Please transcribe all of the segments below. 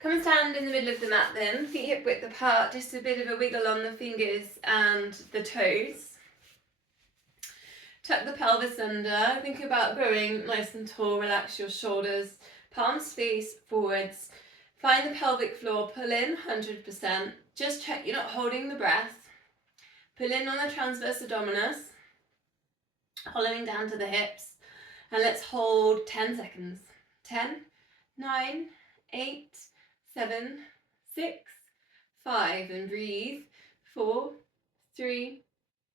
Come and stand in the middle of the mat then, feet hip width apart, just a bit of a wiggle on the fingers and the toes. Tuck the pelvis under, think about growing nice and tall, relax your shoulders, palms face forwards. Find the pelvic floor, pull in 100%. Just check you're not holding the breath. Pull in on the transverse abdominis, hollowing down to the hips. And let's hold 10 seconds. 10, 9, 8, 7, 6, 5. And breathe. 4, 3,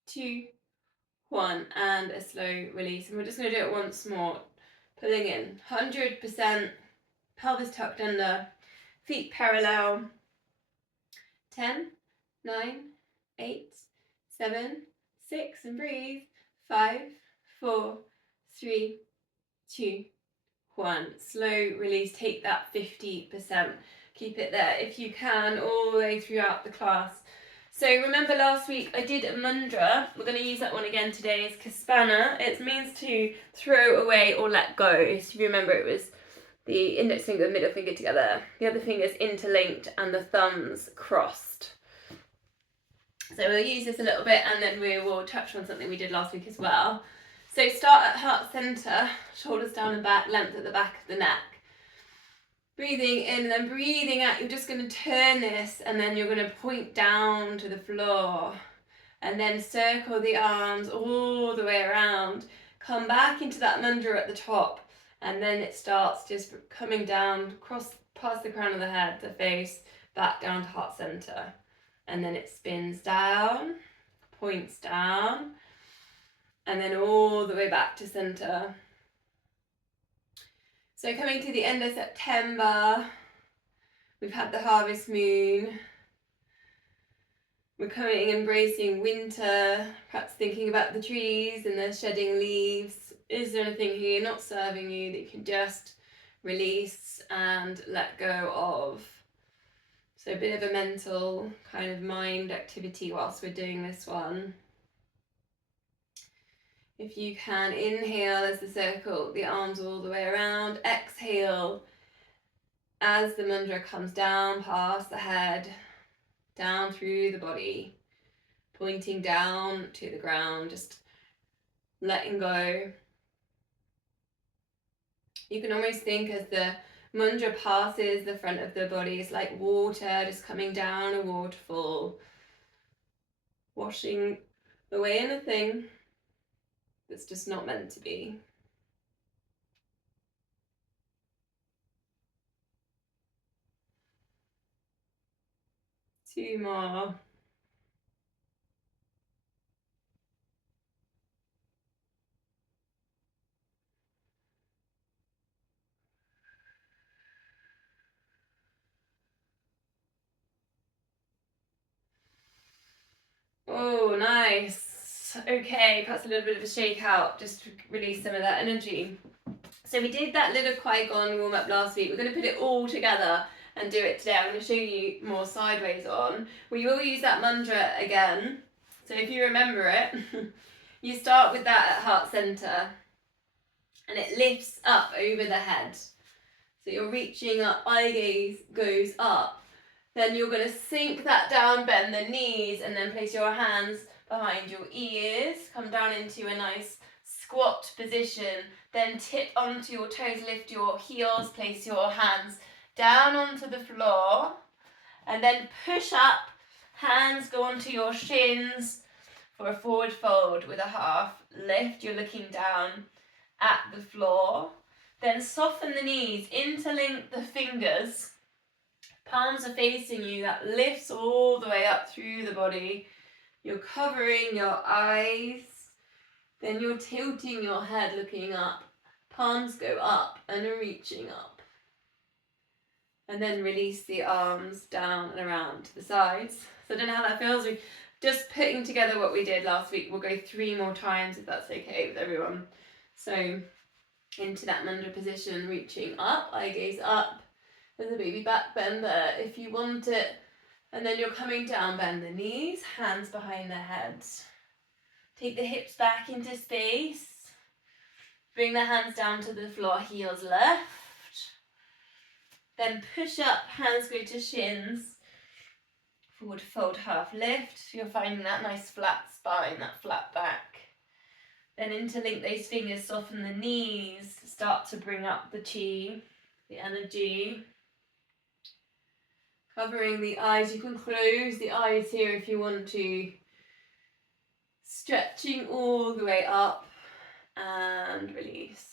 2, 1. And a slow release. And we're just going to do it once more. Pulling in 100%, pelvis tucked under, feet parallel. 10, 9, 8, 7, 6. And breathe. 5, 4, 3, 2, 1. Slow release. Take that 50%. Keep it there if you can all the way throughout the class. So remember last week I did a mudra. We're going to use that one again today. It's Kaspana. It means to throw away or let go. So if you remember, it was the index finger and middle finger together, the other fingers interlinked and the thumbs crossed. So we'll use this a little bit and then we will touch on something we did last week as well. So start at heart center, shoulders down and back, length at the back of the neck. Breathing in and then breathing out, you're just going to turn this and then you're going to point down to the floor and then circle the arms all the way around. Come back into that mudra at the top and then it starts just coming down, across past the crown of the head, the face, back down to heart center. And then it spins down, points down, and then all the way back to center. So coming to the end of September, we've had the harvest moon. We're coming, embracing winter, perhaps thinking about the trees and the shedding leaves. Is there anything here not serving you that you can just release and let go of? So a bit of a mental kind of mind activity whilst we're doing this one. If you can, inhale as the circle, the arms all the way around. Exhale as the mudra comes down past the head, down through the body, pointing down to the ground, just letting go. You can almost think as the mudra passes the front of the body, it's like water just coming down a waterfall, washing away anything that's just not meant to be. 2 more. Oh, nice. Okay, perhaps a little bit of a shake out just to release some of that energy. So we did that little Qui-Gon warm up last week. We're going to put it all together and do it today. I'm going to show you more sideways on. We will use that mudra again. So if you remember it, you start with that at heart center and it lifts up over the head. So you're reaching up, eye gaze goes up. Then you're going to sink that down, bend the knees, and then place your hands behind your ears. Come down into a nice squat position. Then tip onto your toes, lift your heels, place your hands down onto the floor. And then push up, hands go onto your shins for a forward fold with a half lift. You're looking down at the floor. Then soften the knees, interlink the fingers. Palms are facing you, that lifts all the way up through the body. You're covering your eyes. Then you're tilting your head, looking up. Palms go up and are reaching up. And then release the arms down and around to the sides. So I don't know how that feels. We're just putting together what we did last week. We'll go 3 more times if that's okay with everyone. So into that mudra position, reaching up, eye gaze up. There's a baby back bend there if you want it. And then you're coming down, bend the knees, hands behind the head. Take the hips back into space. Bring the hands down to the floor, heels left. Then push up, hands go to shins. Forward fold, half lift. You're finding that nice flat spine, that flat back. Then interlink those fingers, soften the knees, start to bring up the chi, the energy. Covering the eyes, you can close the eyes here if you want to. Stretching all the way up and release.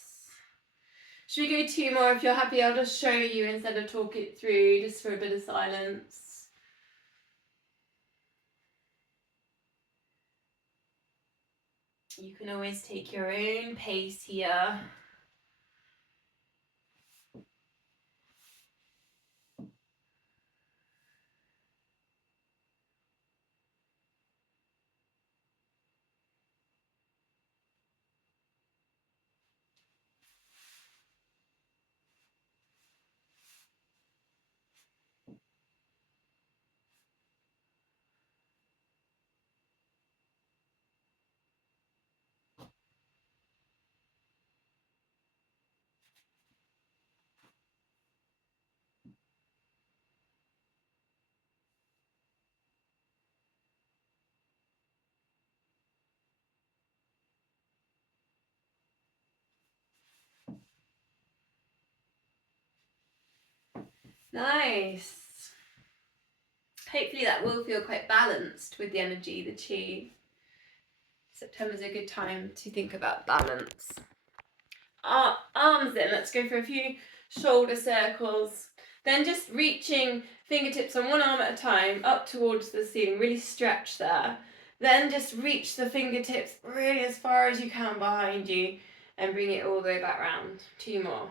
Should we go 2 more? If you're happy, I'll just show you instead of talk it through, just for a bit of silence. You can always take your own pace here. Nice. Hopefully that will feel quite balanced with the energy, the chi. September's a good time to think about balance. Arms in, let's go for a few shoulder circles. Then just reaching fingertips on one arm at a time up towards the ceiling, really stretch there. Then just reach the fingertips really as far as you can behind you and bring it all the way back round. 2 more.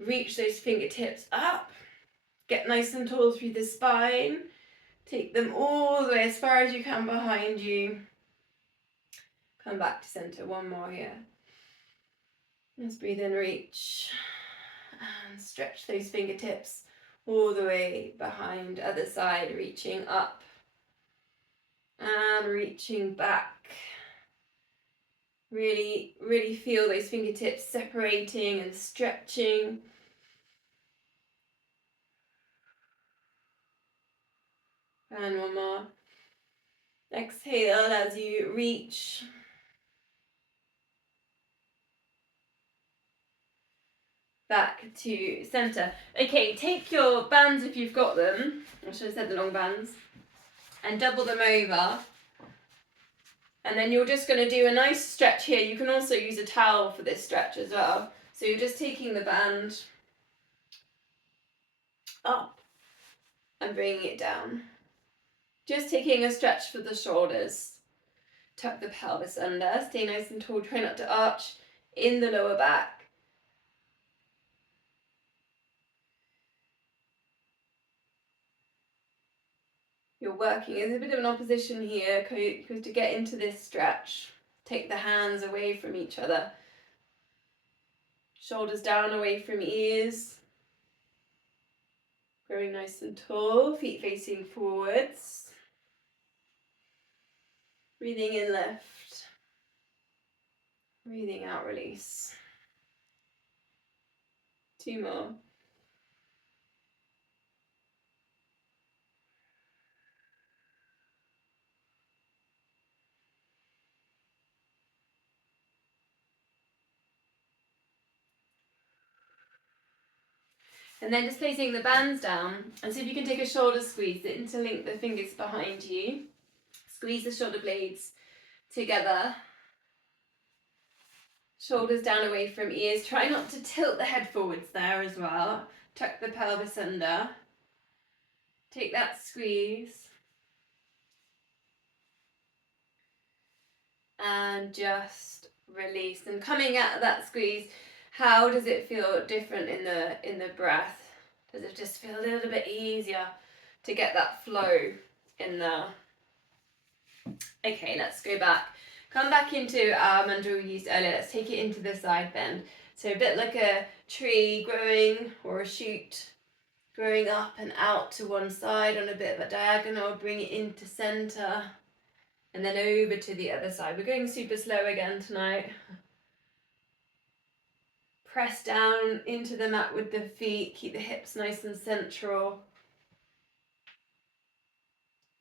Reach those fingertips up, get nice and tall through the spine. Take them all the way as far as you can behind you. Come back to center, 1 more here. Let's breathe in, reach, and stretch those fingertips all the way behind. Other side, reaching up and reaching back. Really, really feel those fingertips separating and stretching. And 1 more. Exhale as you reach. Back to center. Okay, take your bands if you've got them. I should have said the long bands. And double them over. And then you're just going to do a nice stretch here. You can also use a towel for this stretch as well. So you're just taking the band up and bringing it down. Just taking a stretch for the shoulders. Tuck the pelvis under. Stay nice and tall. Try not to arch in the lower back. You're working, there's a bit of an opposition here because to get into this stretch, take the hands away from each other. Shoulders down away from ears. Growing nice and tall, feet facing forwards. Breathing in, lift. Breathing out, release. 2 more. And then just placing the bands down, and see if you can take a shoulder squeeze to interlink the fingers behind you. Squeeze the shoulder blades together. Shoulders down away from ears. Try not to tilt the head forwards there as well. Tuck the pelvis under. Take that squeeze. And just release. And coming out of that squeeze, how does it feel different in the breath? Does it just feel a little bit easier to get that flow in there? Okay, let's go back. Come back into our mantra we used earlier. Let's take it into the side bend. So a bit like a tree growing or a shoot growing up and out to one side on a bit of a diagonal. Bring it into center and then over to the other side. We're going super slow again tonight. Press down into the mat with the feet. Keep the hips nice and central.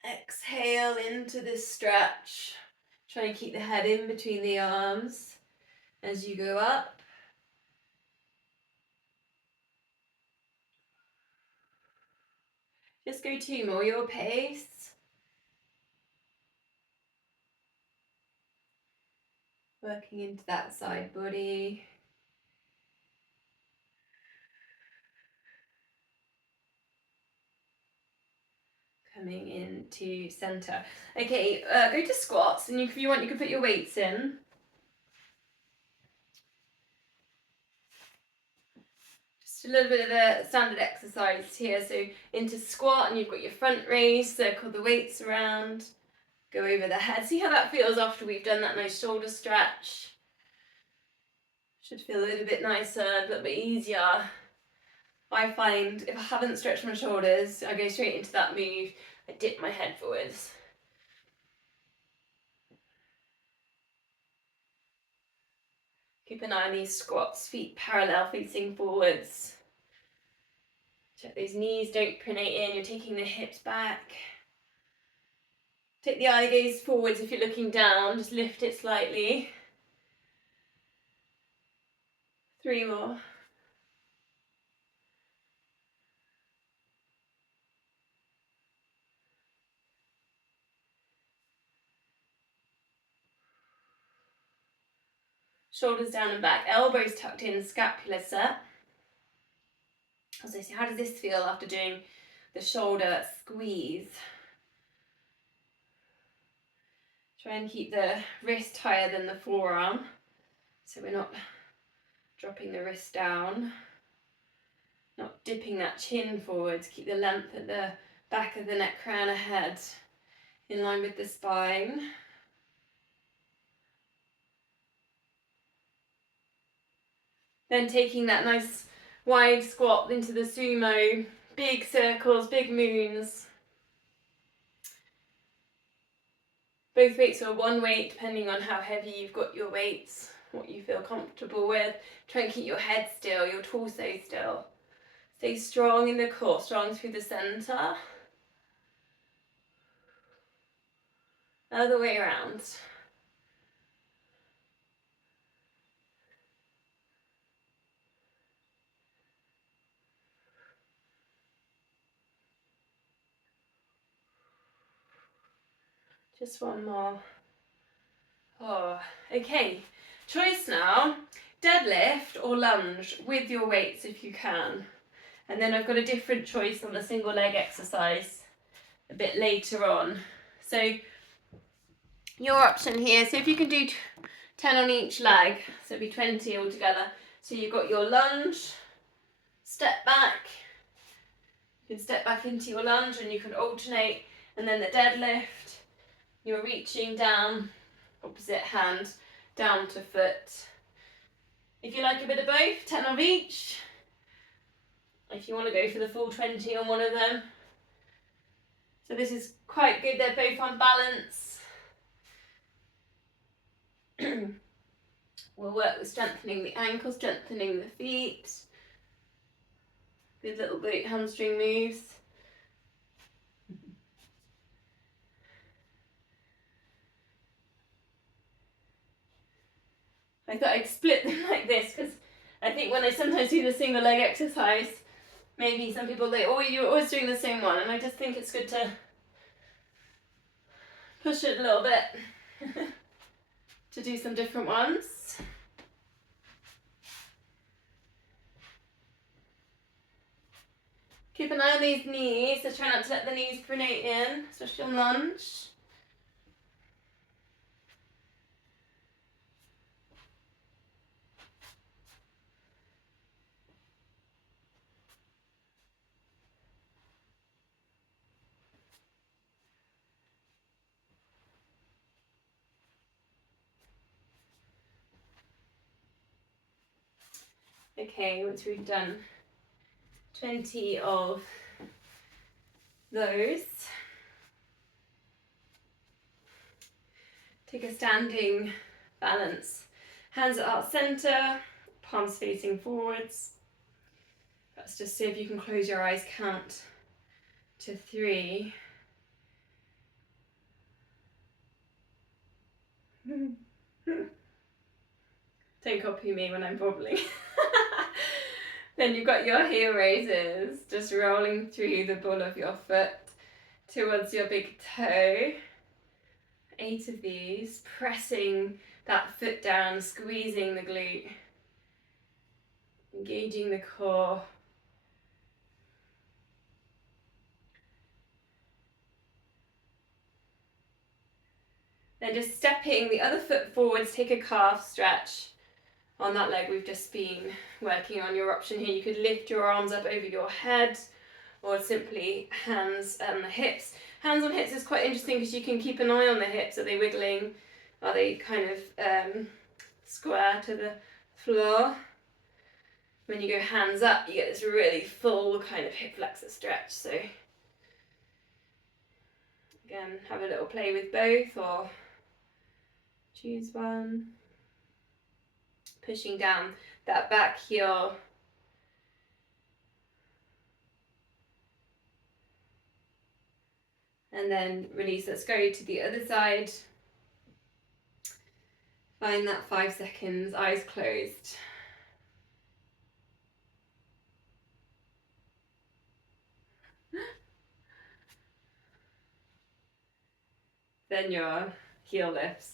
Exhale into this stretch. Try and keep the head in between the arms as you go up. Just go 2 more, your pace. Working into that side body. Coming into center. Okay, go to squats, and if you want, you can put your weights in. Just a little bit of a standard exercise here. So into squat, and you've got your front raise, circle the weights around, go over the head. See how that feels after we've done that nice shoulder stretch. Should feel a little bit nicer, a little bit easier. I find if I haven't stretched my shoulders, I go straight into that move. I dip my head forwards. Keep an eye on these squats, feet parallel facing forwards. Check those knees don't pronate in, you're taking the hips back. Take the eye gaze forwards if you're looking down, just lift it slightly. 3 more. Shoulders down and back, elbows tucked in, scapula set. So how does this feel after doing the shoulder squeeze? Try and keep the wrist higher than the forearm, so we're not dropping the wrist down. Not dipping that chin forwards, keep the length at the back of the neck, crown of head, in line with the spine. Then taking that nice wide squat into the sumo, big circles, big moons. Both weights are one weight, depending on how heavy you've got your weights, what you feel comfortable with. Try and keep your head still, your torso still. Stay strong in the core, strong through the center. Other way around. Just one more. Oh, okay. Choice now, deadlift or lunge with your weights if you can. And then I've got a different choice on the single leg exercise a bit later on. So your option here, so if you can do 10 on each leg, so it'll be 20 altogether. So you've got your lunge, step back, you can step back into your lunge and you can alternate, and then the deadlift, you're reaching down, opposite hand, down to foot. If you like a bit of both, 10 of each. If you want to go for the full 20 on one of them. So this is quite good, they're both on balance. We'll work with strengthening the ankle, strengthening the feet. Good little glute hamstring moves. I thought I'd split them like this because I think when I sometimes do the single leg exercise, maybe some people think, oh, you're always doing the same one, and I just think it's good to push it a little bit to do some different ones. Keep an eye on these knees, so try not to let the knees pronate in, especially on lunge. Okay, once we've done 20 of those, take a standing balance. Hands at heart center, palms facing forwards. Let's just see if you can close your eyes, count to 3. Don't copy me when I'm wobbling. Then you've got your heel raises, just rolling through the ball of your foot towards your big toe. 8 of these, pressing that foot down, squeezing the glute, engaging the core. Then just stepping the other foot forwards, take a calf stretch on that leg we've just been working on. Your option here, you could lift your arms up over your head or simply hands on the hips. Hands on hips is quite interesting because you can keep an eye on the hips. Are they wiggling? Are they kind of square to the floor? When you go hands up, you get this really full kind of hip flexor stretch. So again, have a little play with both or choose one. Pushing down that back heel. And then release. Let's go to the other side. Find that 5 seconds, eyes closed. Then your heel lifts.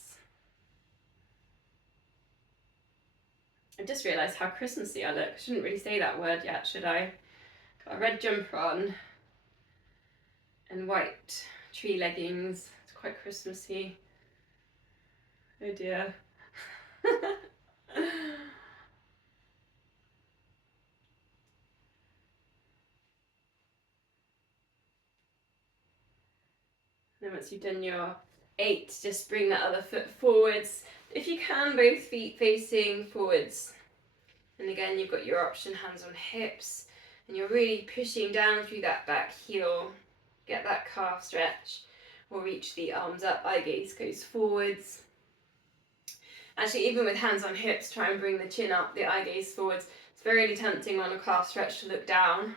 I just realised how Christmassy I look. I shouldn't really say that word yet, should I? Got a red jumper on and white tree leggings. It's quite Christmassy. Oh dear. Then once you've done your 8, just bring that other foot forwards. If you can, both feet facing forwards. And again, you've got your option, hands on hips. And you're really pushing down through that back heel. Get that calf stretch. Or reach the arms up, eye gaze goes forwards. Actually, even with hands on hips, try and bring the chin up, the eye gaze forwards. It's very tempting on a calf stretch to look down.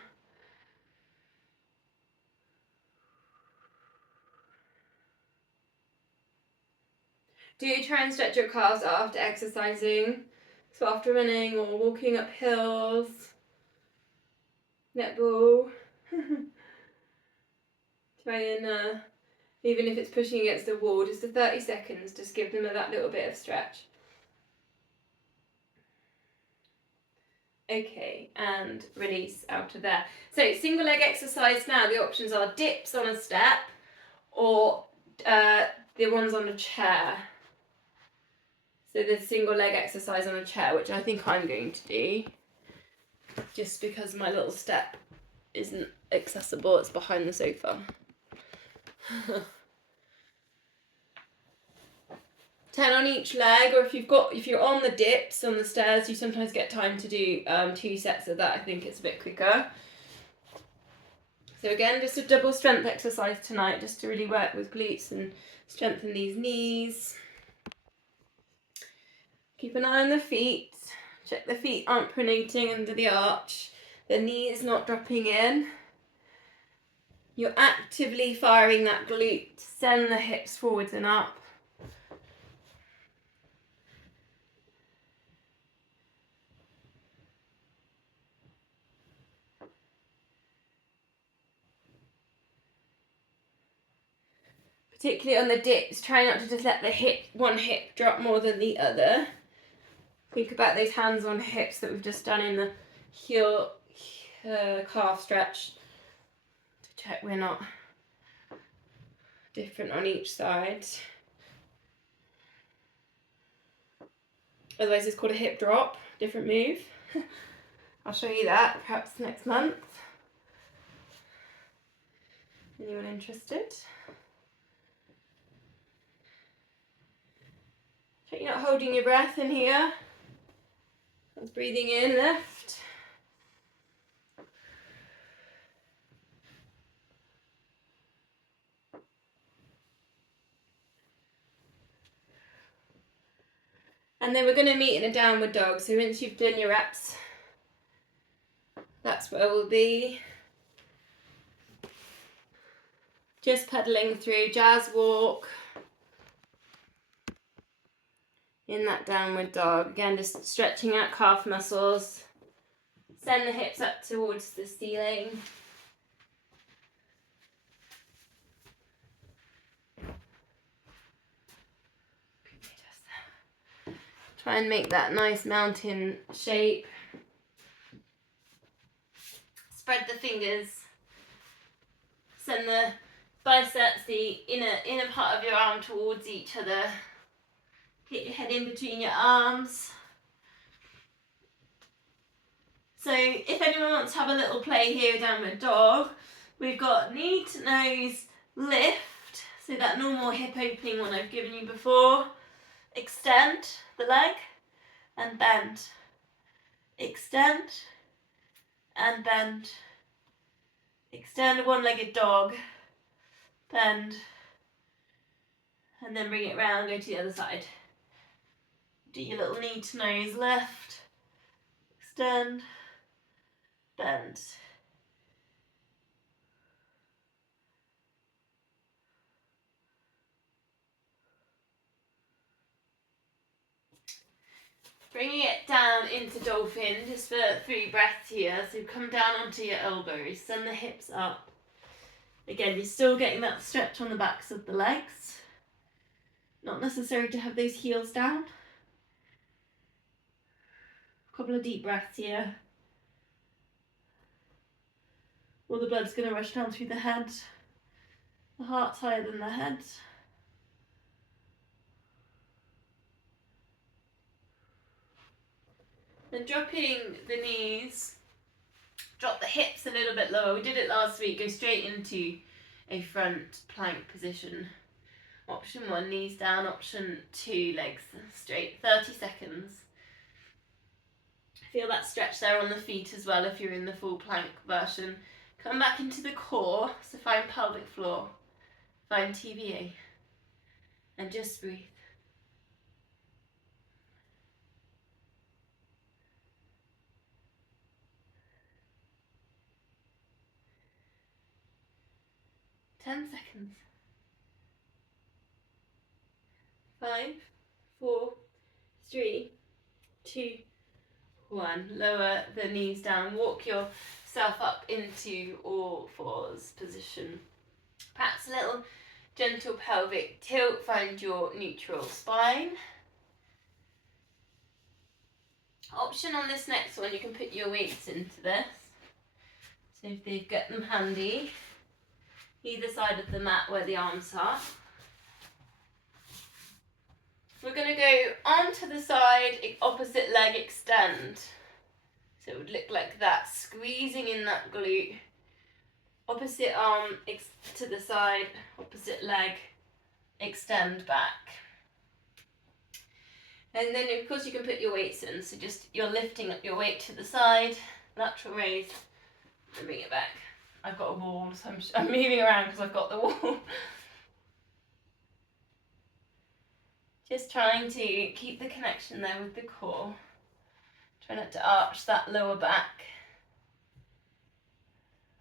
Do try and stretch your calves after exercising. So after running or walking up hills, netball. Try and, even if it's pushing against the wall, just for 30 seconds, just give them that little bit of stretch. Okay, and release out of there. So single leg exercise now, the options are dips on a step or the ones on a chair. So the single leg exercise on a chair, which I think I'm going to do, just because my little step isn't accessible, it's behind the sofa. 10 on each leg, or if you're on the dips on the stairs, you sometimes get time to do 2 sets of that. I think it's a bit quicker. So again, just a double strength exercise tonight, just to really work with glutes and strengthen these knees. Keep an eye on the feet. Check the feet aren't pronating under the arch. The knee is not dropping in. You're actively firing that glute. Send the hips forwards and up. Particularly on the dips, try not to just let one hip drop more than the other. Think about those hands on hips that we've just done in the heel calf stretch to check we're not different on each side. Otherwise it's called a hip drop, different move. I'll show you that perhaps next month. Anyone interested? Check you're not holding your breath in here. That's breathing in, lift. And then we're going to meet in a downward dog. So once you've done your reps, that's where we'll be. Just pedaling through, jazz walk in that downward dog. Again, just stretching out calf muscles. Send the hips up towards the ceiling. Try and make that nice mountain shape. Spread the fingers. Send the biceps, the inner part of your arm towards each other. Get your head in between your arms. So if anyone wants to have a little play here, downward dog, we've got knee to nose lift. So that normal hip opening one I've given you before. Extend the leg and bend. Extend and bend. Extend a one-legged dog. Bend. And then bring it round, go to the other side. Do your little knee to nose lift. Extend. Bend. Bringing it down into dolphin, just for 3 breaths here. So come down onto your elbows, send the hips up. Again, you're still getting that stretch on the backs of the legs. Not necessary to have those heels down. A couple of deep breaths here. All the blood's going to rush down through the head. The heart's higher than the head. Then dropping the knees, drop the hips a little bit lower. We did it last week. Go straight into a front plank position. Option 1, knees down. Option 2, legs straight. 30 seconds. Feel that stretch there on the feet as well if you're in the full plank version. Come back into the core, so find pelvic floor, find TVA, and just breathe. Ten seconds. 5, 4, 3, 2, 1. Lower the knees down. Walk yourself up into all fours position. Perhaps a little gentle pelvic tilt. Find your neutral spine. Option on this next one, you can put your weights into this. So if they get them handy, either side of the mat where the arms are. We're going to go onto the side, opposite leg extend. So it would look like that, squeezing in that glute. Opposite arm to the side, opposite leg, extend back. And then of course you can put your weights in, so just you're lifting up your weight to the side, lateral raise, and bring it back. I've got a wall, so I'm moving around because I've got the wall. Just trying to keep the connection there with the core. Try not to arch that lower back.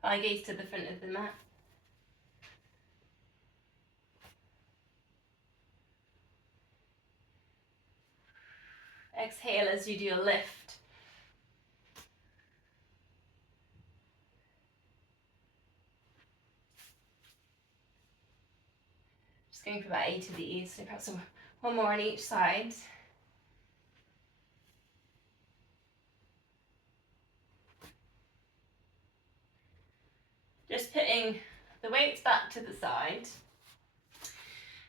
Eye gaze to the front of the mat. Exhale as you do your lift. Just going for about 8 of these, so perhaps one more on each side. Just putting the weights back to the side.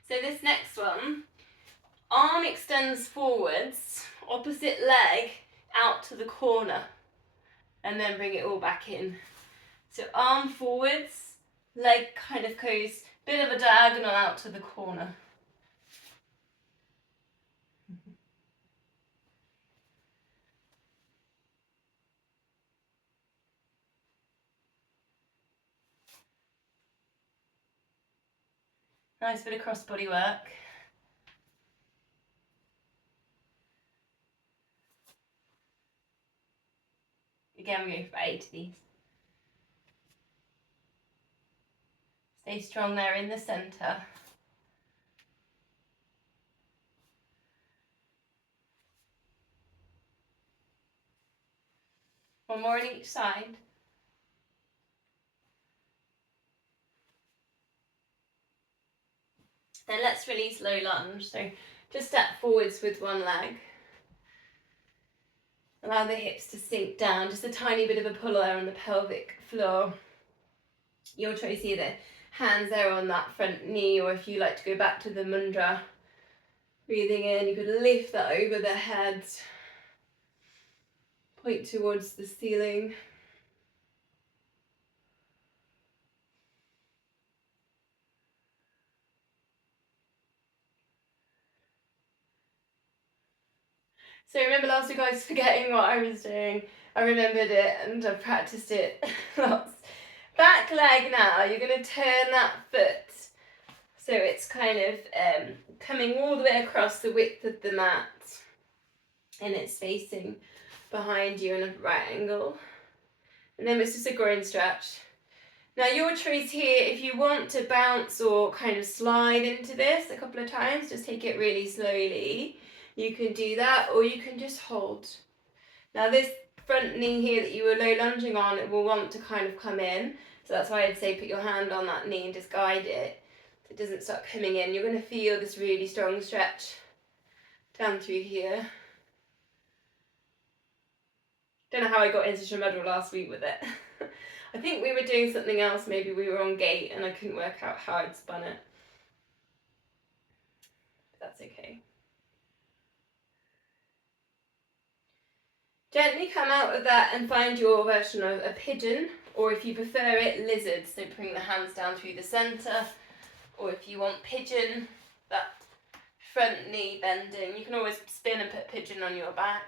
So this next one, arm extends forwards, opposite leg out to the corner, and then bring it all back in. So arm forwards, leg kind of goes bit of a diagonal out to the corner. Nice bit of crossbody work. Again, we go for 8 of these. Stay strong there in the centre. One more on each side. Then let's release low lunge. So just step forwards with one leg. Allow the hips to sink down, just a tiny bit of a pull there on the pelvic floor. Your choice, either hands there on that front knee, or if you like to go back to the mudra, breathing in, you could lift that over the head, point towards the ceiling. So remember last week I was forgetting what I was doing. I remembered it and I've practiced it lots. Back leg now, you're going to turn that foot so it's kind of coming all the way across the width of the mat and it's facing behind you in a right angle. And then it's just a groin stretch. Now your choice here, if you want to bounce or kind of slide into this a couple of times, just take it really slowly. You can do that, or you can just hold. Now this front knee here that you were low lunging on, it will want to kind of come in. So that's why I'd say put your hand on that knee and just guide it so it doesn't start coming in. You're going to feel this really strong stretch down through here. Don't know how I got into Shomedal last week with it. I think we were doing something else, maybe we were on gate and I couldn't work out how I'd spun it. But that's okay. Gently come out of that and find your version of a pigeon, or if you prefer it, lizard. So bring the hands down through the centre, or if you want pigeon, that front knee bending. You can always spin and put pigeon on your back,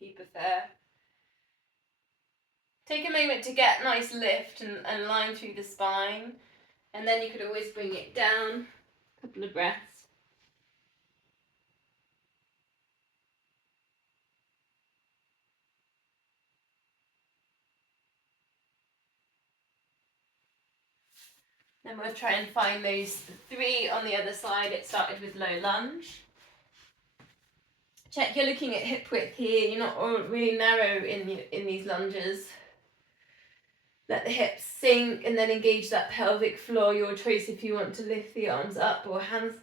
if you prefer. Take a moment to get nice lift and line through the spine, and then you could always bring it down. A couple of breaths. Then we'll try and find those 3 on the other side. It started with low lunge. Check you're looking at hip width here. You're not really narrow in these lunges. Let the hips sink and then engage that pelvic floor. Your choice if you want to lift the arms up or hands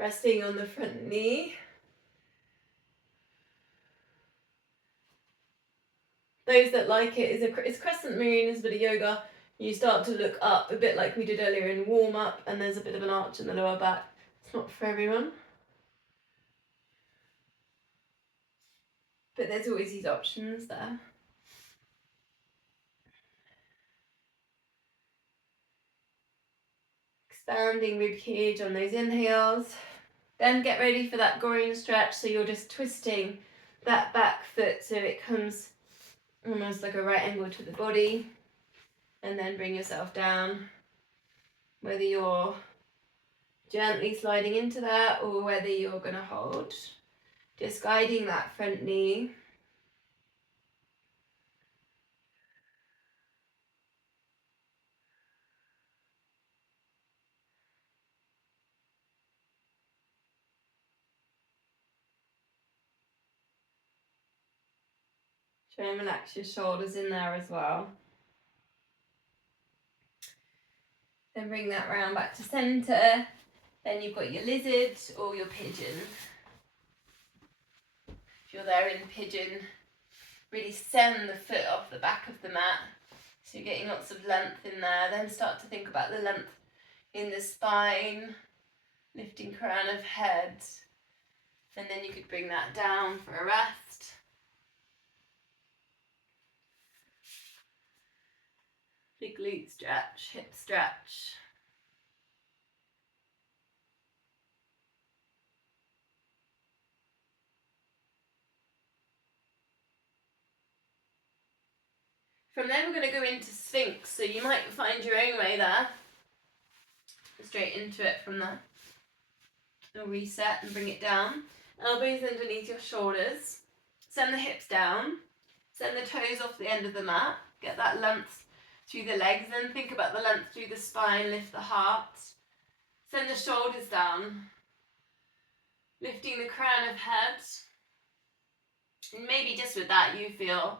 resting on the front knee. Those that like it, it's crescent moon, is a bit of yoga. You start to look up a bit like we did earlier in warm up, and there's a bit of an arch in the lower back. It's not for everyone. But there's always these options there. Expanding rib cage on those inhales. Then get ready for that groin stretch. So you're just twisting that back foot so it comes almost like a right angle to the body. And then bring yourself down. Whether you're gently sliding into that or whether you're going to hold. Just guiding that front knee. Try and relax your shoulders in there as well. Then bring that round back to centre. Then you've got your lizard or your pigeon. If you're there in pigeon, really send the foot off the back of the mat. So you're getting lots of length in there. Then start to think about the length in the spine, lifting crown of head. And then you could bring that down for a rest. Big glute stretch, hip stretch. From then we're going to go into Sphinx, so you might find your own way there. Straight into it from there. You'll reset and bring it down. Elbows underneath your shoulders. Send the hips down. Send the toes off the end of the mat. Get that length through the legs. Then think about the length through the spine. Lift the heart. Send the shoulders down. Lifting the crown of head. And maybe just with that you feel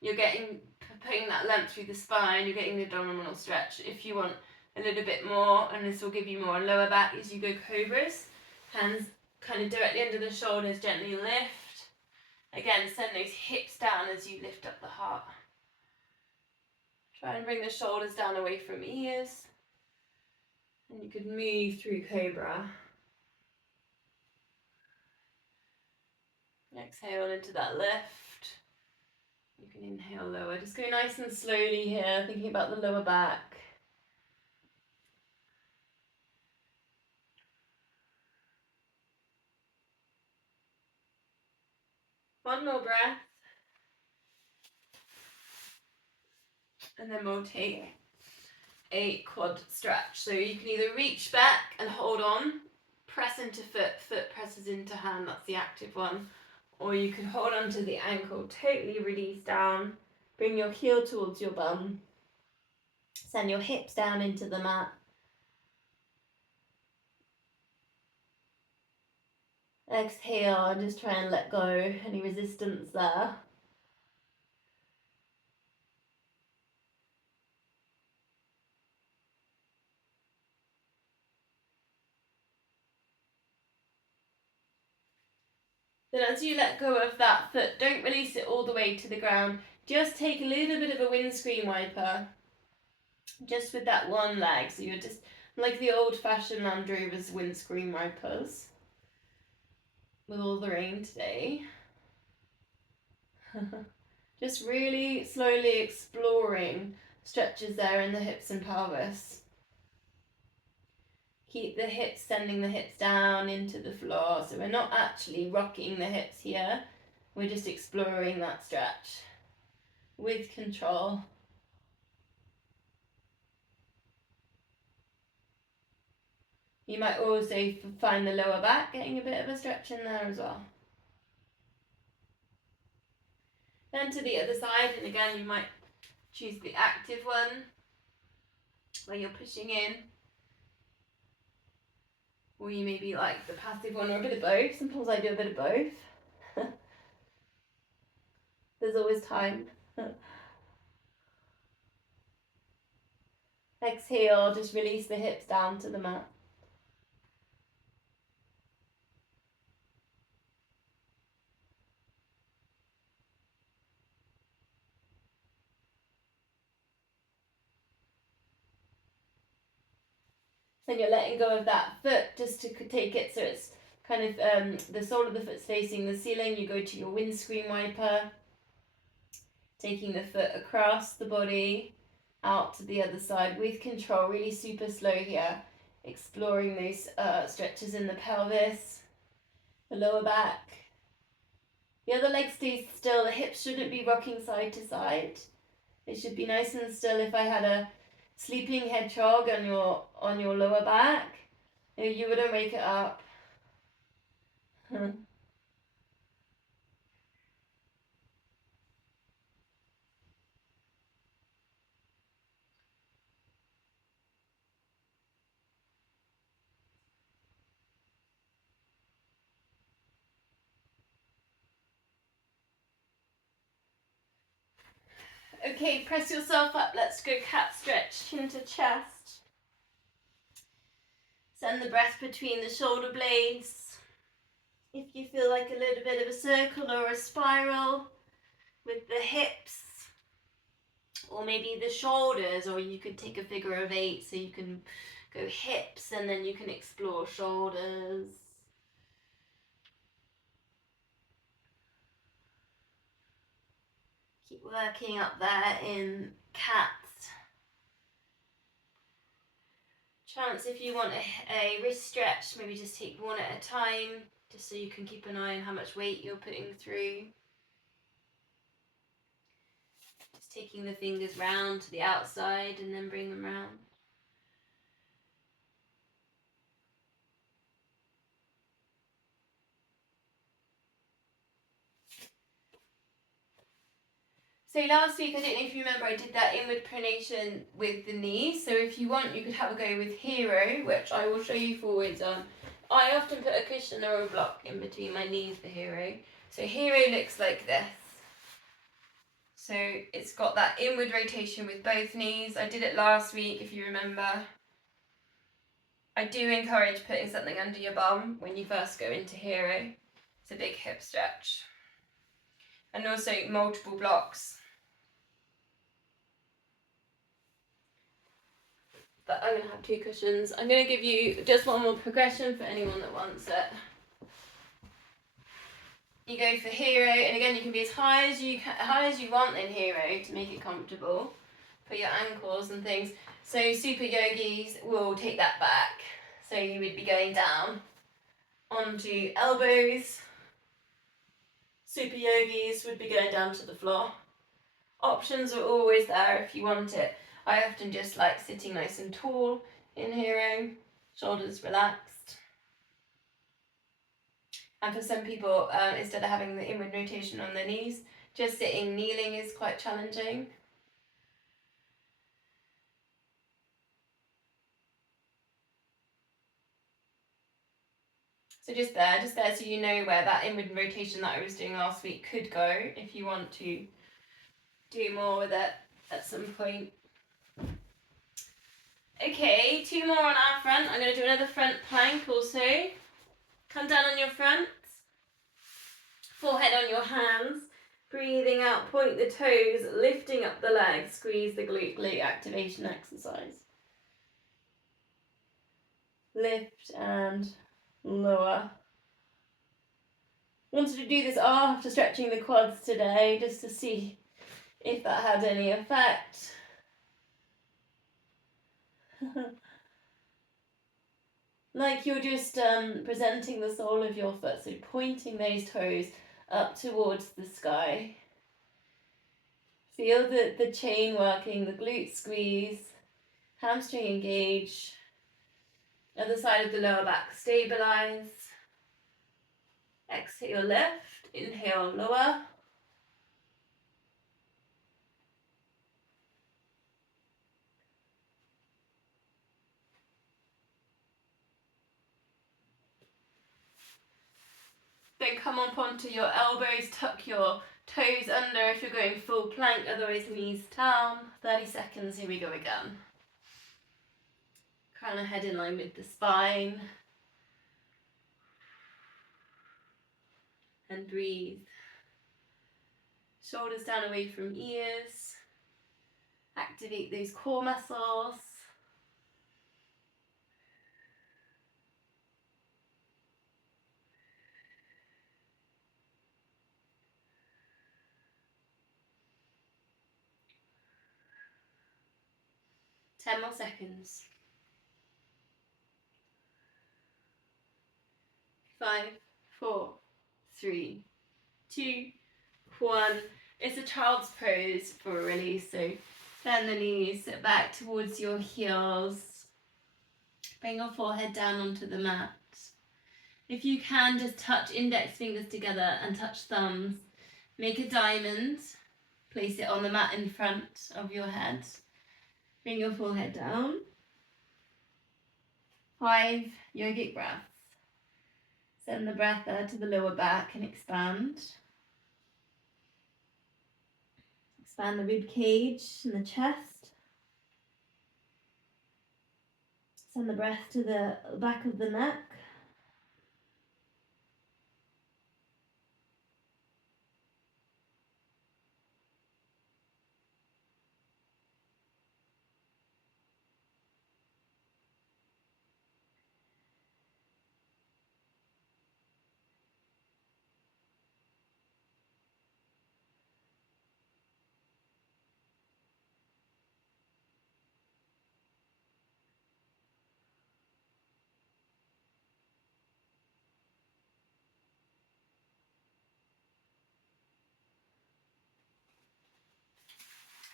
you're putting that length through the spine. You're getting the abdominal stretch. If you want a little bit more, and this will give you more on lower back as you go cobras. Hands kind of directly under the shoulders, gently lift. Again, send those hips down as you lift up the heart. Try and bring the shoulders down away from ears. And you could move through cobra. Exhale into that lift. You can inhale lower. Just go nice and slowly here, thinking about the lower back. One more breath. And then we'll take a quad stretch. So you can either reach back and hold on, press into foot, foot presses into hand, that's the active one. Or you can hold on to the ankle, totally release down, bring your heel towards your bum, send your hips down into the mat. Exhale and just try and let go any resistance there. Then as you let go of that foot, don't release it all the way to the ground. Just take a little bit of a windscreen wiper, just with that one leg. So you're just like the old-fashioned Land Rover's windscreen wipers. With all the rain today. Just really slowly exploring stretches there in the hips and pelvis. Keep the hips, sending the hips down into the floor. So we're not actually rocking the hips here. We're just exploring that stretch with control. You might also find the lower back getting a bit of a stretch in there as well. Then to the other side, and again you might choose the active one where you're pushing in. Or you maybe like the passive one, or a bit of both. Sometimes I do a bit of both. There's always time. Exhale, just release the hips down to the mat. Then you're letting go of that foot just to take it so it's kind of the sole of the foot's facing the ceiling. You go to your windscreen wiper, taking the foot across the body, out to the other side with control, really super slow here. Exploring those stretches in the pelvis, the lower back. The other leg stays still, the hips shouldn't be rocking side to side. It should be nice and still. If I had a sleeping hedgehog on your lower back, you wouldn't wake it up. Okay, press yourself up. Let's go cat stretch, chin to chest. Send the breath between the shoulder blades. If you feel like a little bit of a circle or a spiral with the hips, or maybe the shoulders, or you could take a figure of 8, so you can go hips and then you can explore shoulders. Keep working up there in cats. Chance if you want a wrist stretch, maybe just take one at a time, just so you can keep an eye on how much weight you're putting through. Just taking the fingers round to the outside and then bring them round. So last week, I don't know if you remember, I did that inward pronation with the knees. So if you want, you could have a go with hero, which I will show you forwards on. I often put a cushion or a block in between my knees for hero. So hero looks like this. So it's got that inward rotation with both knees. I did it last week, if you remember. I do encourage putting something under your bum when you first go into hero. It's a big hip stretch. And also multiple blocks. But I'm going to have 2 cushions. I'm going to give you just one more progression for anyone that wants it. You go for hero, and again you can be as high as you want in hero to make it comfortable for your ankles and things. So super yogis will take that back. So you would be going down onto elbows. Super yogis would be going down to the floor. Options are always there if you want it. I often just like sitting nice and tall in hero, shoulders relaxed. And for some people, instead of having the inward rotation on their knees, just sitting kneeling is quite challenging. So just there so you know where that inward rotation that I was doing last week could go if you want to do more with it at some point. Okay, 2 more on our front. I'm going to do another front plank also. Come down on your front. Forehead on your hands. Breathing out, point the toes, lifting up the legs. Squeeze the glute activation exercise. Lift and lower. Wanted to do this after stretching the quads today, just to see if that had any effect. Like you're just presenting the sole of your foot, so pointing those toes up towards the sky. Feel the chain working, the glute squeeze, hamstring engage. Other side of the lower back stabilize. Exhale, lift. Inhale, lower. Then come up onto your elbows, tuck your toes under if you're going full plank, otherwise knees down. 30 seconds, here we go again. Crown of head in line with the spine. And breathe. Shoulders down away from ears. Activate those core muscles. Ten more seconds. 5, 4, 3, 2, 1. It's a child's pose for a release, so bend the knees, sit back towards your heels. Bring your forehead down onto the mat. If you can, just touch index fingers together and touch thumbs. Make a diamond. Place it on the mat in front of your head. Bring your forehead down. 5 yogic breaths. Send the breath there to the lower back and expand. Expand the rib cage and the chest. Send the breath to the back of the neck.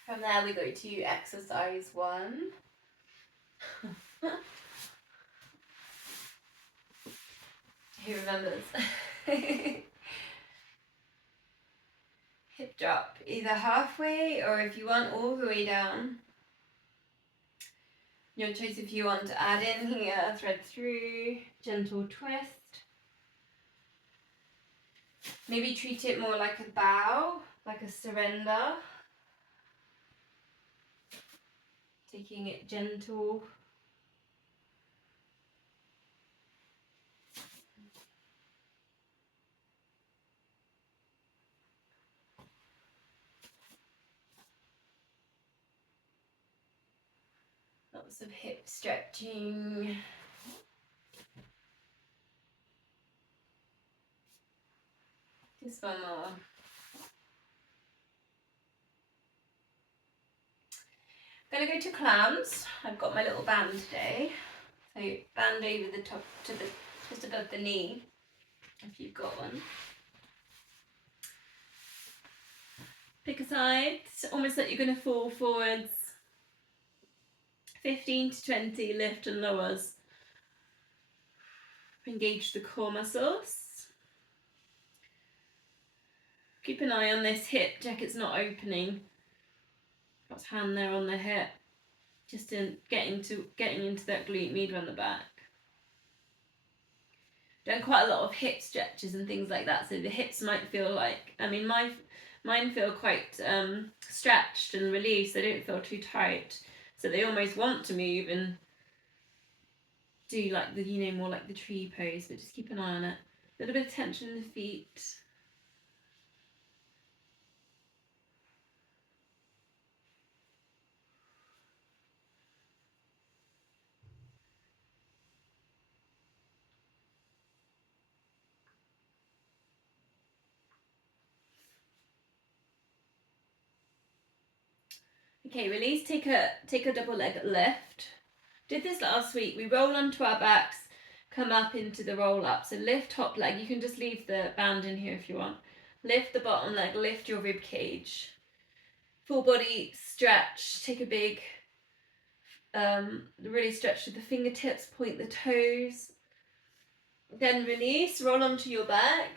From there we go to exercise 1. Who remembers? Hip hip drop, either halfway or if you want all the way down. Your choice if you want to add in here, thread through, gentle twist. Maybe treat it more like a bow, like a surrender. Taking it gentle. Lots of hip stretching. Just one more. I'm gonna go to clams. I've got my little band today. So band over the top to the just above the knee, if you've got one. Pick a side, almost like you're gonna fall forwards. 15 to 20 lift and lowers. Engage the core muscles. Keep an eye on this hip, check it's not opening. Got hand there on the hip, just in getting into that glute medial on the back. Done quite a lot of hip stretches and things like that, so the hips might feel like, I mean, mine feel quite stretched and released. They don't feel too tight, so they almost want to move and do like the, you know, more like the tree pose, but just keep an eye on it. A little bit of tension in the feet. Okay, release, take a double leg lift. Did this last week. We roll onto our backs, come up into the roll up. So lift top leg, you can just leave the band in here if you want. Lift the bottom leg, lift your rib cage. Full body stretch, take a big, really stretch to the fingertips, point the toes. Then release, roll onto your back,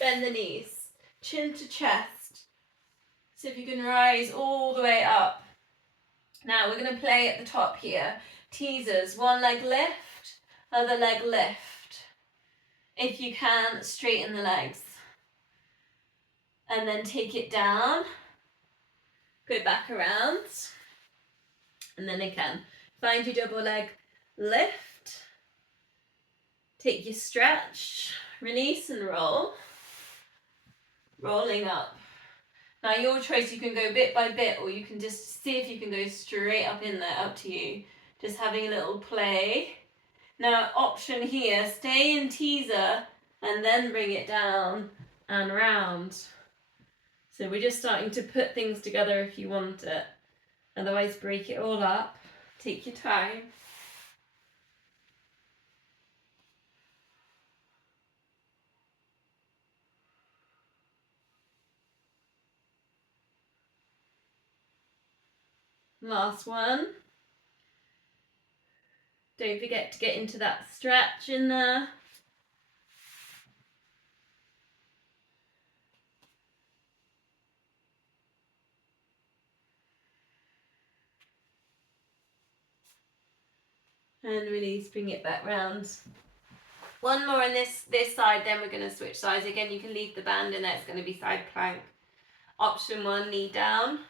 bend the knees, chin to chest. So if you can rise all the way up. Now we're going to play at the top here. Teasers, one leg lift, other leg lift. If you can, straighten the legs. And then take it down. Go back around. And then again, find your double leg lift. Take your stretch, release and roll. Rolling up. Now your choice, you can go bit by bit or you can just see if you can go straight up in there, up to you. Just having a little play. Now option here, stay in teaser and then bring it down and round. So we're just starting to put things together if you want it. Otherwise break it all up, take your time. Last one. Don't forget to get into that stretch in there. And release, bring it back round. One more on this side, then we're going to switch sides. Again, you can leave the band in there, it's going to be side plank. Option 1, knee down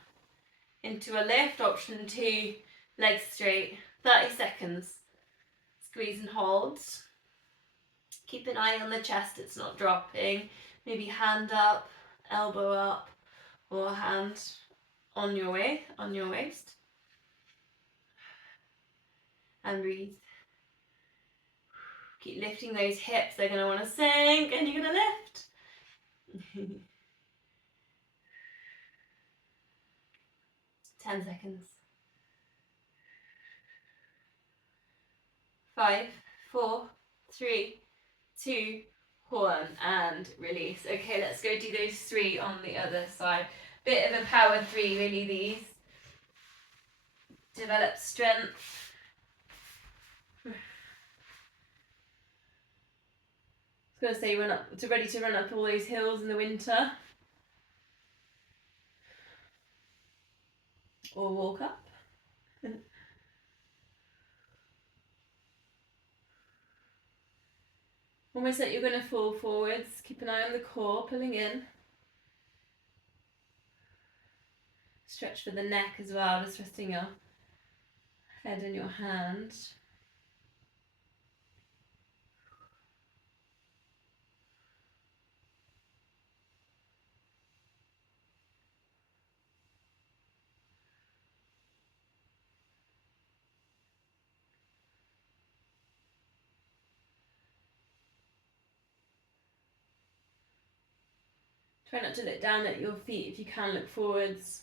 into a lift. Option 2, legs straight. 30 seconds. Squeeze and hold. Keep an eye on the chest, it's not dropping. Maybe hand up, elbow up, or hand on your waist. And breathe. Keep lifting those hips, they're going to want to sink and you're going to lift. 10 seconds. 5, 4, 3, 2, 1, and release. Okay, let's go do those 3 on the other side. Bit of a power 3, really, these. Develop strength. I was going to say, ready to run up all those hills in the winter. or walk up. Almost like you're going to fall forwards. Keep an eye on the core, pulling in. Stretch for the neck as well, just resting your head in your hand. Try not to look down at your feet. If you can, look forwards.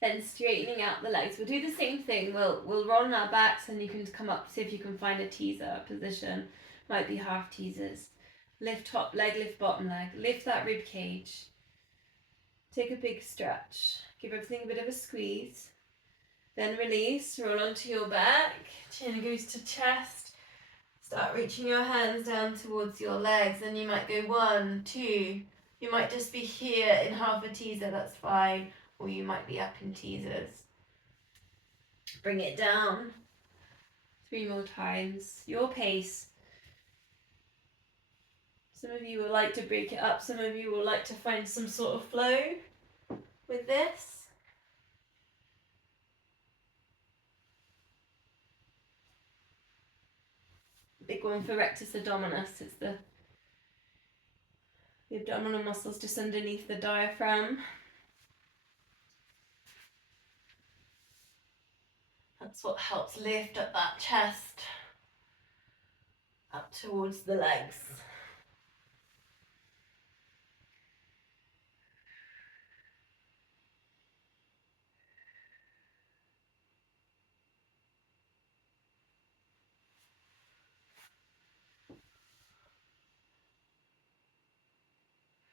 Then straightening out the legs. We'll do the same thing. We'll roll on our backs, and you can come up, see if you can find a teaser position. Might be half teasers. Lift top leg, lift bottom leg. Lift that rib cage. Take a big stretch. Give everything a bit of a squeeze. Then release. Roll onto your back. Chin goes to chest. Start reaching your hands down towards your legs. Then you might go 1, 2. You might just be here in half a teaser. That's fine. Or you might be up in teasers. Bring it down. 3 more times. Your pace. Some of you will like to break it up. Some of you will like to find some sort of flow with this. Big one for rectus abdominis. It's the abdominal muscles just underneath the diaphragm. That's what helps lift up that chest up towards the legs.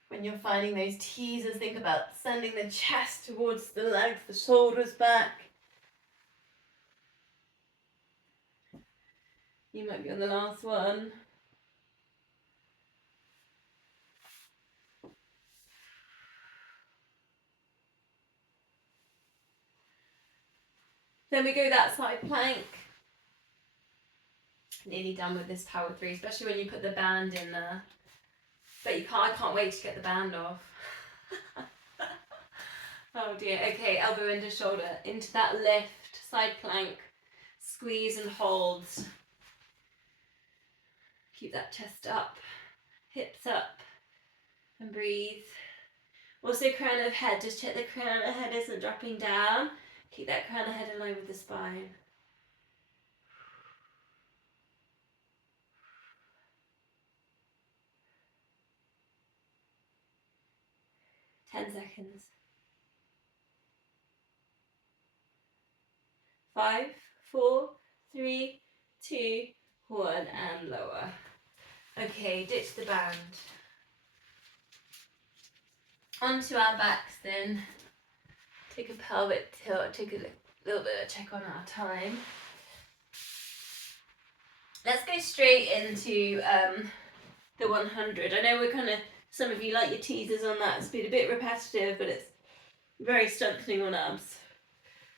When you're finding those teasers, think about sending the chest towards the legs, the shoulders back. You might be on the last one. Then we go that side plank. Nearly done with this power 3, especially when you put the band in there. But I can't wait to get the band off. Oh dear. Okay, elbow into shoulder, into that lift, side plank. Squeeze and hold. Keep that chest up, hips up, and breathe. Also crown of head, just check the crown of head isn't dropping down. Keep that crown of head in line with the spine. 10 seconds. 5, 4, 3, 2, 1, and lower. Okay, ditch the band. Onto our backs then. Take a pelvic tilt, take a little bit of a check on our time. Let's go straight into the 100. I know some of you like your teasers on that. It's been a bit repetitive, but it's very strengthening on abs.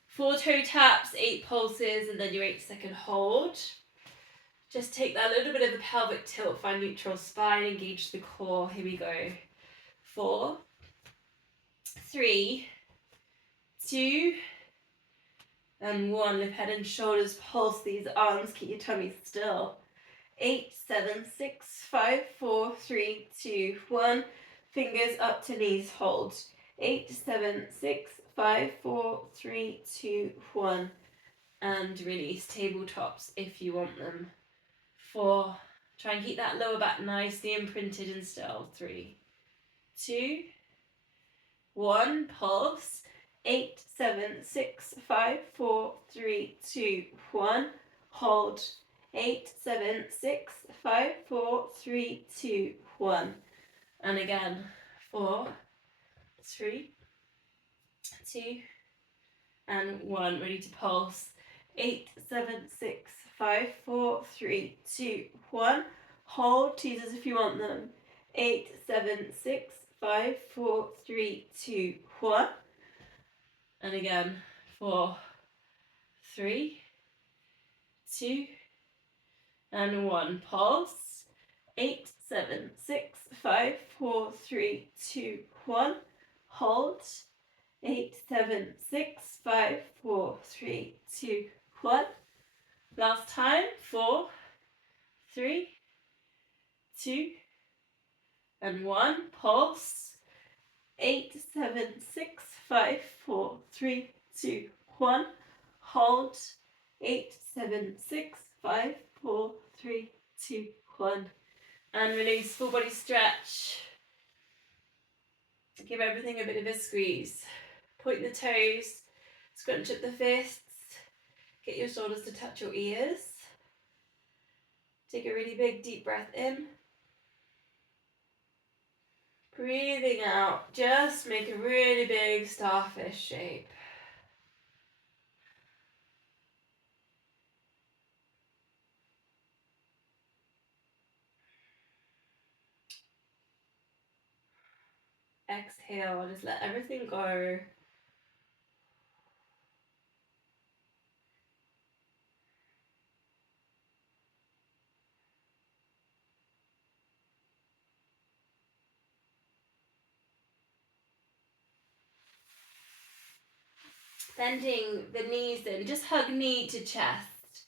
4 toe taps, 8 pulses, and then your 8-second hold. Just take that little bit of a pelvic tilt, find neutral spine, engage the core. Here we go. 4, 3, 2, and 1. Lift head and shoulders, pulse these arms, keep your tummy still. 8, 7, 6, 5, 4, 3, 2, 1. Fingers up to knees, hold. 8, 7, 6, 5, 4, 3, 2, 1. And release. Tabletops if you want them. 4. Try and keep that lower back nicely imprinted and still. 3, 2, 1. Pulse. 8, 7, 6, 5, 4, 3, 2, 1. Hold. 8, 7, 6, 5, 4, 3, 2, 1. And again. 4, 3, 2, and 1. Ready to pulse. 8, 7, 6, 5, 4, 3, 2, 1. Hold, teasers if you want them. 8, 7, 6, 5, 4, 3, 2, 1. And again, 4, 3, 2, and 1. Pulse. 8, 7, 6, 5, 4, 3, 2, 1. Hold. 8, 7, 6, 5, 4, 3, 2, 1. Last time. 4, 3, 2, and 1. Pulse. 8, 7, 6, 5, 4, 3, 2, 1. Hold. 8, 7, 6, 5, 4, 3, 2, 1. And release. Full body stretch. Give everything a bit of a squeeze. Point the toes. Scrunch up the fists. Get your shoulders to touch your ears. Take a really big deep breath in. Breathing out. Just make a really big starfish shape. Exhale, just let everything go. Bending the knees in, just hug knee to chest.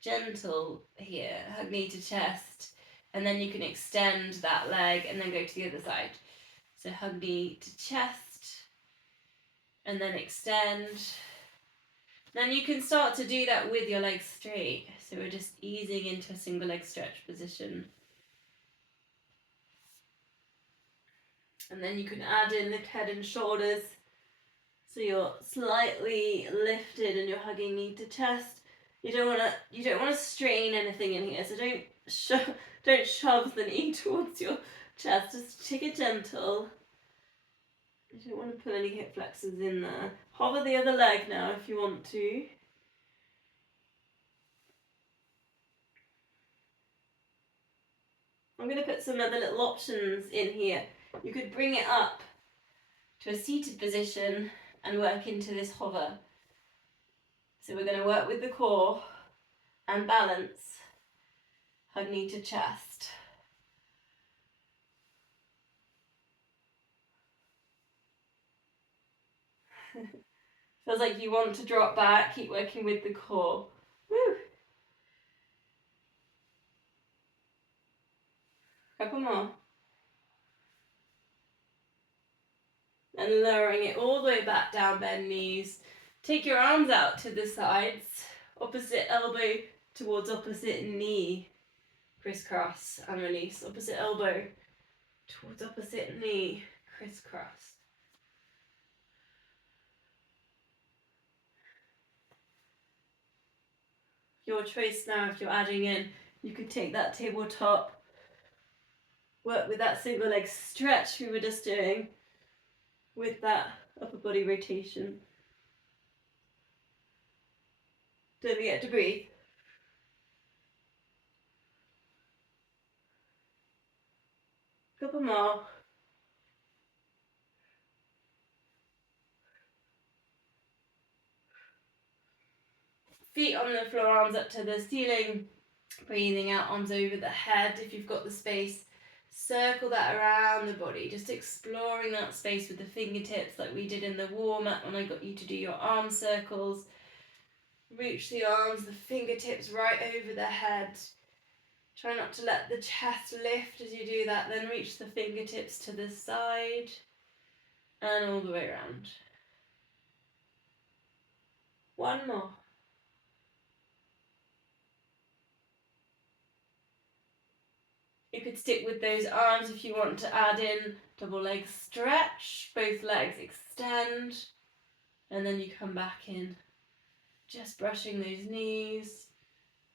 Gentle here, hug knee to chest. And then you can extend that leg and then go to the other side. So hug knee to chest and then extend. Then you can start to do that with your legs straight. So we're just easing into a single leg stretch position. And then you can add in lift head and shoulders. So you're slightly lifted and you're hugging knee to chest. You don't want to strain anything in here. So don't shove the knee towards your chest. Just take it gentle. You don't want to put any hip flexors in there. Hover the other leg now if you want to. I'm going to put some other little options in here. You could bring it up to a seated position and work into this hover. So we're going to work with the core and balance. Hug knee to chest. Feels like you want to drop back, keep working with the core. Woo! Couple more. And lowering it all the way back down, bend knees. Take your arms out to the sides. Opposite elbow towards opposite knee. Crisscross and release. Opposite elbow towards opposite knee. Crisscross. Your choice now if you're adding in. You could take that tabletop. Work with that single leg stretch we were just doing with that upper body rotation. Don't forget to breathe. Couple more. Feet on the floor, arms up to the ceiling. Breathing out, arms over the head if you've got the space. Circle that around the body, just exploring that space with the fingertips like we did in the warm-up when I got you to do your arm circles. Reach the arms, the fingertips right over the head. Try not to let the chest lift as you do that, then reach the fingertips to the side and all the way around. One more. You could stick with those arms if you want to add in double leg stretch, both legs extend, and then you come back in, just brushing those knees,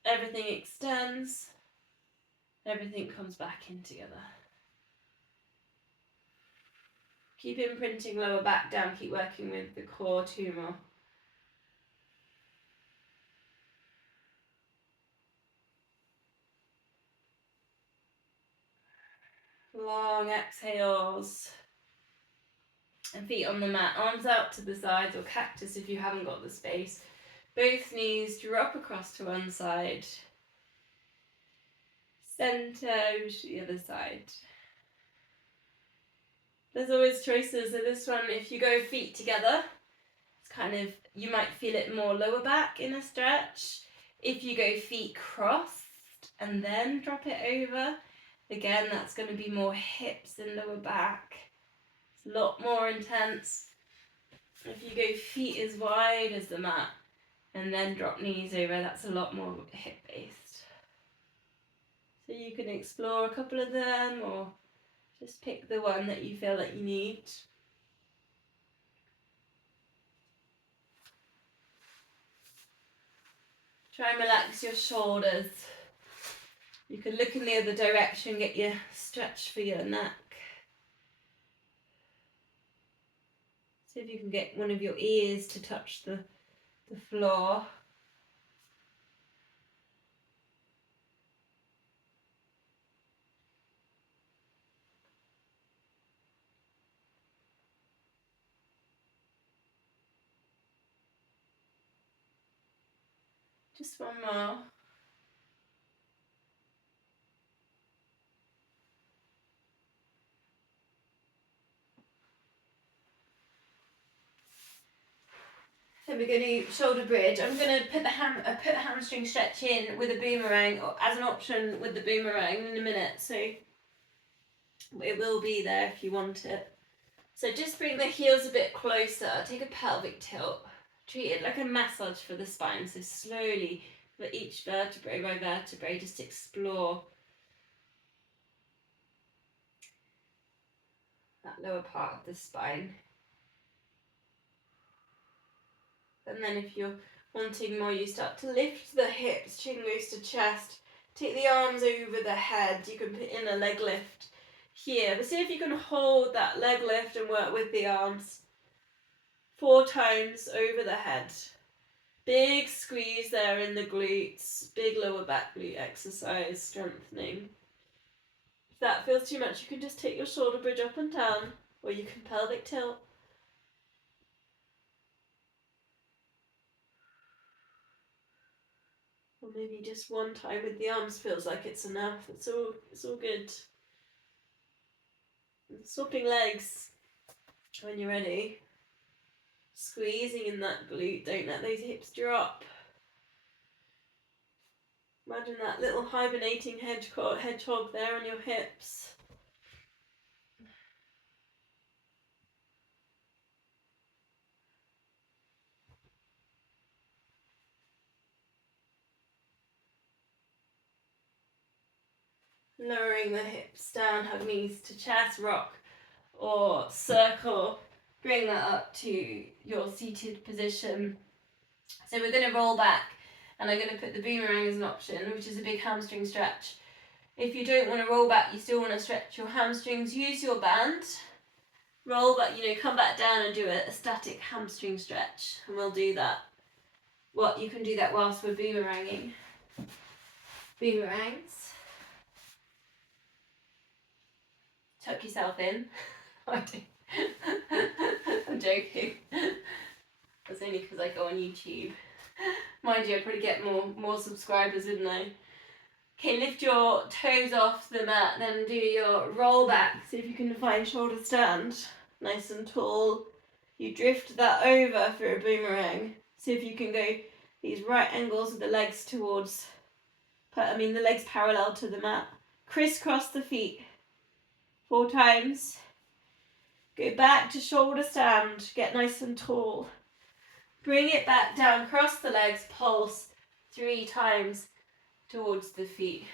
everything extends, everything comes back in together. Keep imprinting lower back down, keep working with the core, 2 more. long exhales. And feet on the mat, arms out to the sides, or cactus if you haven't got the space. Both knees drop across to one side. Centre over to the other side. There's always choices. So this one, if you go feet together, it's kind of, you might feel it more lower back in a stretch. If you go feet crossed and then drop it over, again, that's going to be more hips and lower back. It's a lot more intense. If you go feet as wide as the mat and then drop knees over, that's a lot more hip based. So you can explore a couple of them or just pick the one that you feel that you need. Try and relax your shoulders. You can look in the other direction, get your stretch for your neck. See if you can get one of your ears to touch the floor. Just one more. So we're going to shoulder bridge. I'm going to put the hamstring stretch in with a boomerang, or as an option with the boomerang in a minute. So it will be there if you want it. So just bring the heels a bit closer. Take a pelvic tilt. Treat it like a massage for the spine. So slowly for each vertebrae by vertebrae, just explore that lower part of the spine. And then if you're wanting more, you start to lift the hips, chin goes to chest. Take the arms over the head. You can put in a leg lift here. But see if you can hold that leg lift and work with the arms. 4 times over the head. Big squeeze there in the glutes. Big lower back glute exercise, strengthening. If that feels too much, you can just take your shoulder bridge up and down, or you can pelvic tilt. Or maybe just one time with the arms feels like it's enough. It's all good. And swapping legs when you're ready. Squeezing in that glute, don't let those hips drop. Imagine that little hibernating hedgehog there on your hips. Lowering the hips down, hug knees to chest, rock or circle. Bring that up to your seated position. So we're going to roll back, and I'm going to put the boomerang as an option, which is a big hamstring stretch. If you don't want to roll back, you still want to stretch your hamstrings, use your band. Roll back, come back down and do a static hamstring stretch, and we'll do that. You can do that whilst we're boomeranging. Boomerangs. Tuck yourself in. I'm joking. That's only because I go on YouTube. Mind you, I'd probably get more subscribers, wouldn't I? Okay, lift your toes off the mat, then do your roll back. See if you can find shoulder stand, nice and tall. You drift that over for a boomerang. See if you can go these right angles with the legs towards, the legs parallel to the mat. Crisscross the feet 4 times. Go back to shoulder stand, get nice and tall. Bring it back down, cross the legs, pulse 3 times towards the feet.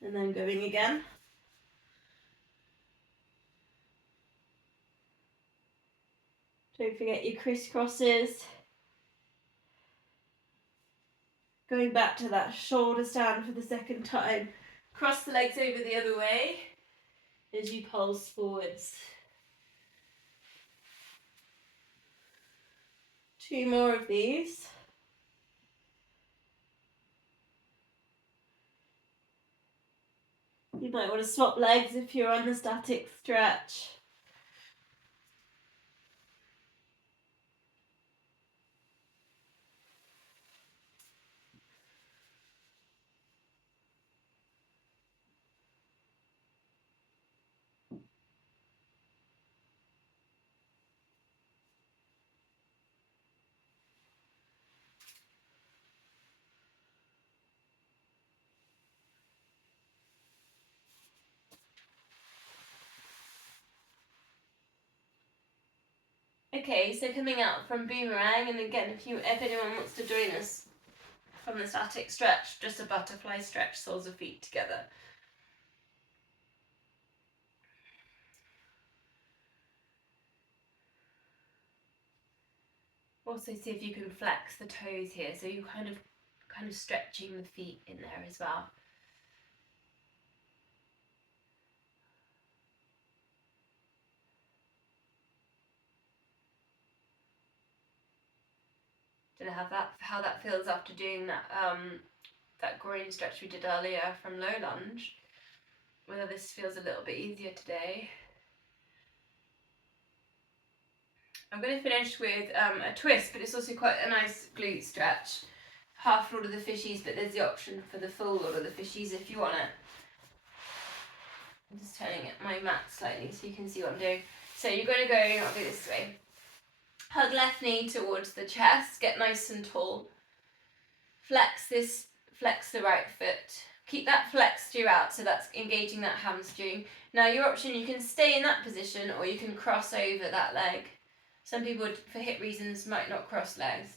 And then going again. Don't forget your crisscrosses. Going back to that shoulder stand for the second time. Cross the legs over the other way as you pulse forwards. 2 more of these. You might want to swap legs if you're on the static stretch. Okay, so coming out from boomerang, and again, if anyone wants to join us from the static stretch, just a butterfly stretch, soles of feet together. Also see if you can flex the toes here, so you're kind of stretching the feet in there as well. Don't know how that feels after doing that groin stretch we did earlier from low lunge. Whether this feels a little bit easier today. I'm going to finish with a twist, but it's also quite a nice glute stretch. Half Lord of the Fishies, but there's the option for the full Lord of the Fishies if you want it. I'm just turning my mat slightly so you can see what I'm doing. So you're going to go, I'll go this way. Hug left knee towards the chest, get nice and tall. Flex the right foot. Keep that flexed throughout, so that's engaging that hamstring. Now your option, you can stay in that position or you can cross over that leg. Some people, for hip reasons, might not cross legs.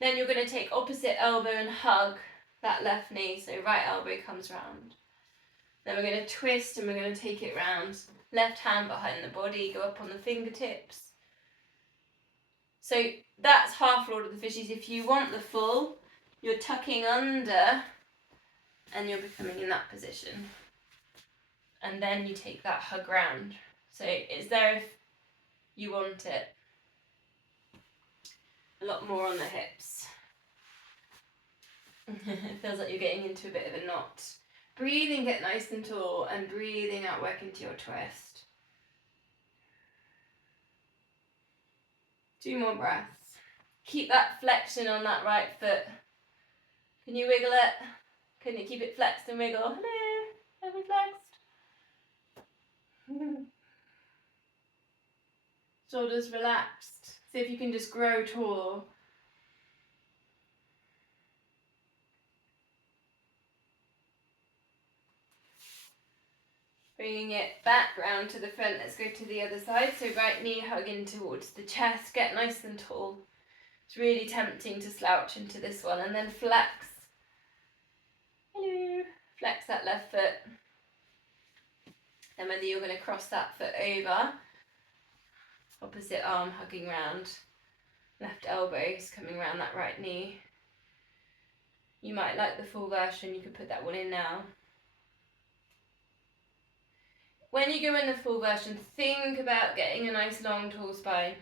Then you're going to take opposite elbow and hug that left knee, so right elbow comes round. Then we're going to twist and we're going to take it round. Left hand behind the body, go up on the fingertips. So that's half Lord of the Fishies. If you want the full, you're tucking under and you're becoming in that position. And then you take that hug round. So it's there if you want it. A lot more on the hips. It feels like you're getting into a bit of a knot. Breathing, get nice and tall, and breathing out, work into your twist. 2 more breaths. Keep that flexion on that right foot. Can you wiggle it? Can you keep it flexed and wiggle? Hello, have we flexed? Shoulders relaxed. See if you can just grow tall. Bringing it back round to the front. Let's go to the other side. So right knee hugging towards the chest. Get nice and tall. It's really tempting to slouch into this one and then flex. Hello. Flex that left foot. Then whether you're going to cross that foot over, opposite arm hugging round, left elbows coming round that right knee. You might like the full version, you could put that one in now. When you go in the full version, think about getting a nice long tall spine.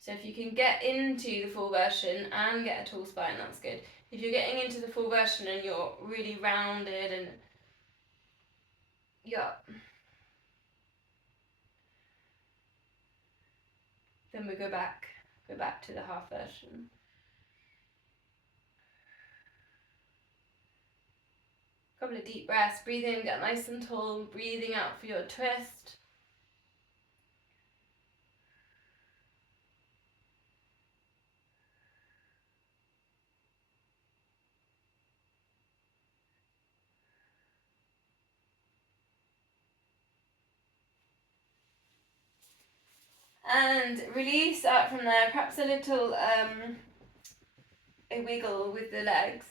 So if you can get into the full version and get a tall spine, that's good. If you're getting into the full version and you're really rounded and yeah, then we go back to the half version. Couple of deep breaths, breathe in, get nice and tall, breathing out for your twist. And release out from there, perhaps a little a wiggle with the legs.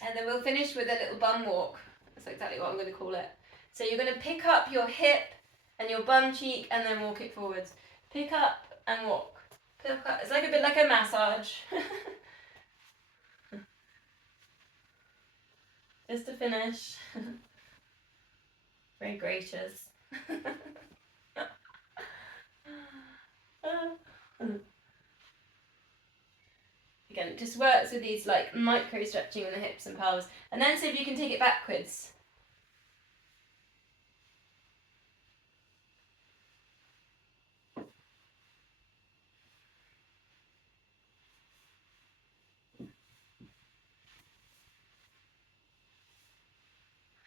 And then we'll finish with a little bum walk. That's exactly what I'm going to call it. So you're going to pick up your hip and your bum cheek and then walk it forwards. Pick up and walk. Pick up. It's like a bit like a massage. Just to finish. Very gracious. Again, it just works with these like micro stretching in the hips and pelvis. And then see if you can take it backwards.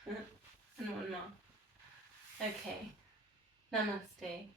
And one more. Okay. Namaste.